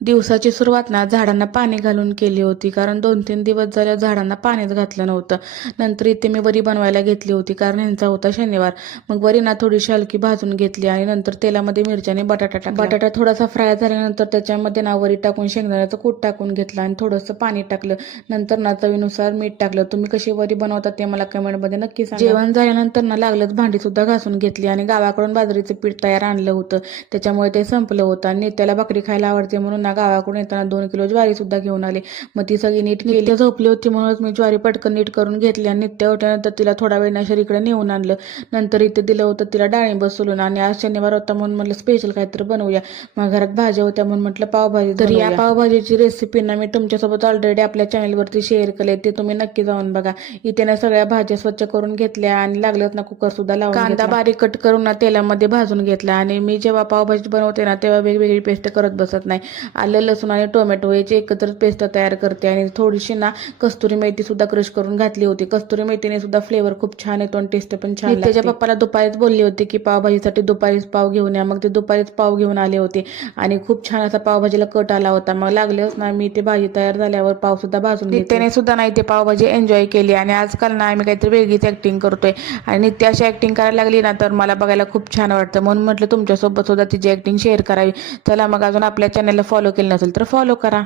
दिवसाची सुरुवात ना झाडांना पाणी घालून केली होती, कारण 2-3 दिवस झाले झाडांना पाणीच घातलं नव्हतं. नंतर इथे मी वरी बनवायला घेतली होती, कारण ह्यांचा होता शनिवार. मग वरी ना थोडीशी हलकी भाजून घेतली आणि नंतर तेलामध्ये मिरच्याने बटाटा टाकला. बटाटा थोडासा फ्राय झाल्यानंतर त्याच्यामध्ये ना वरी टाकून शेंगदाण्याचं कूट टाकून घेतलं आणि थोडंसं पाणी टाकलं. नंतर ना चवीनुसार मीठ टाकलं. तुम्ही कशी वरी बनवता ते मला कमेंटमध्ये नक्की सांगा. जेवण झाल्यानंतर ना लागलंच भांडी सुद्धा घासून घेतली आणि गावाकडून बाजरीचं पीठ तयार आणलं होतं, त्याच्यामुळे ते संपलं होतं आणि नित्याला भाकरी खायला आवडते म्हणून ना गावाकडून येताना 2 किलो ज्वारी सुद्धा घेऊन आले. मग ती सगळी नीट केली. झोपली होती म्हणूनच मी ज्वारी पटकन नीट करून घेतली आणि नित्य उठल्यानंतर तिला थोडा वेळ नर्सरीकडे नेऊन आणलं. नंतर इथे दिलं होतं तिला डाळिंब सोलून आणि आज शनिवार होता म्हणून म्हटलं स्पेशल काहीतरी बनवूया. मग घरात भाज्या होत्या म्हणून म्हटलं पावभाजी. तर या पावभाजीची रेसिपी ना मी तुमच्यासोबत ऑलरेडी आपल्या चॅनलवरती शेअर केले, ते तुम्ही नक्की जाऊन बघा. इथे ना सगळ्या भाज्या स्वच्छ करून घेतल्या आणि लागलं ना कुकर सुद्धा लावून कांदा बारीक कट करून ना तेलामध्ये भाजून घेतला. आणि मी जेव्हा पावभाजी बनवते ना तेव्हा वेगवेगळी पेस्ट करत बसत नाही. आलं लसूण आणि टोमॅटो याची एकत्र पेस्ट तयार करते आणि थोडीशी ना कस्तुरी मेथी सुद्धा क्रश करून घातली होती. कस्तुरी मेथीने सुद्धा फ्लेवर खूप छान येतो आणि टेस्ट पण छान लागते. त्याच्या पप्पाला दुपारीच बोलली होती की पावभाजीसाठी दुपारीच पाव घेऊन या. मग ते दुपारीच पाव घेऊन आले होते आणि खूप छान असा पावभाजीला कट आला होता. मग लागलेच ना मी ते भाजी तयार झाल्यावर पाव सुद्धा भाजून घेतले. त्याने सुद्धा नाही ते पावभाजी एन्जॉय केली आणि आजकाल ना आम्ही काहीतरी वेगळीच ऍक्टिंग करतोय आणि नित्य अशी ऍक्टिंग करायला लागली ना तर मला बघायला खूप छान वाटतं, म्हणून म्हटलं तुमच्यासोबत सुद्धा तिची ऍक्टिंग शेअर करावी. चला मग अजून आपल्या चॅनलला फॉलो केलं नसेल तर फॉलो करा.